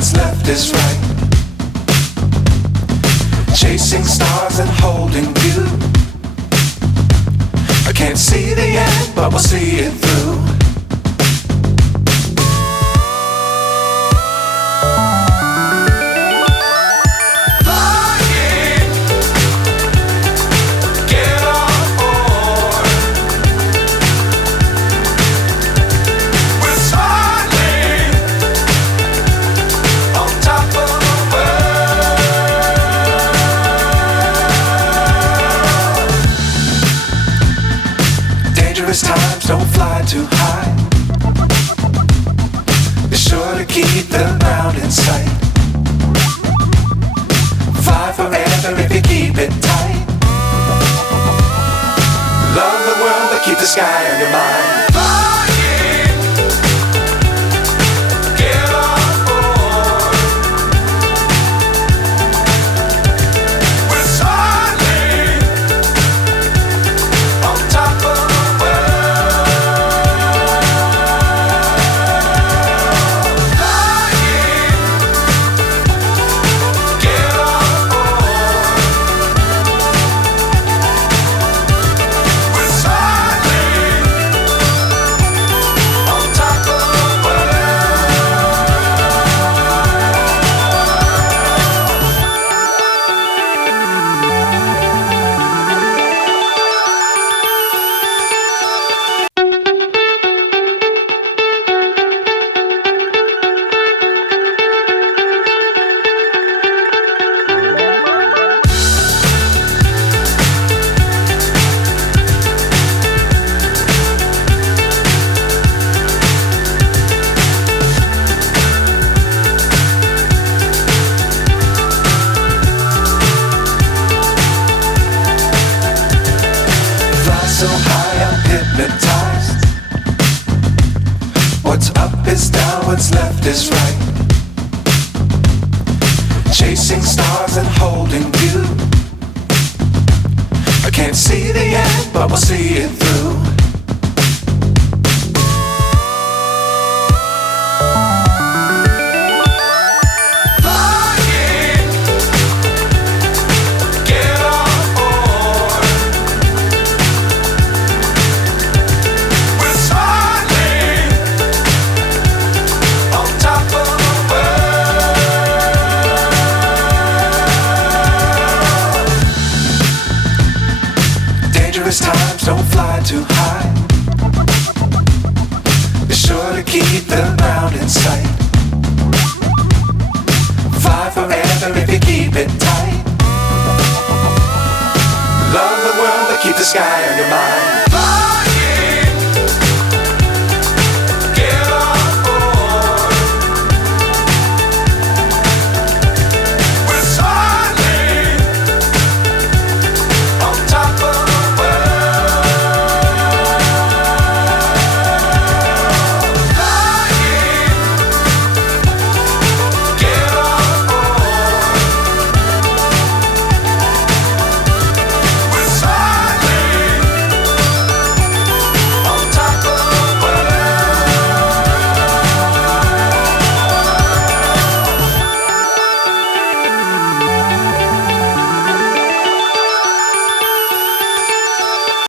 what's left is right. Chasing stars and holding you. I can't see the end, but we'll see it through. Times don't fly too high. Be sure to keep the ground in sight. Fly forever if you keep it tight. Love the world but keep the sky on your mind. So high I'm hypnotized. What's up is down, what's left is right. Chasing stars and holding you. I can't see the end, but we'll see it through. Times don't fly too high. Be sure to keep the ground in sight. Fly forever if you keep it tight. Love the world but keep the sky on your mind.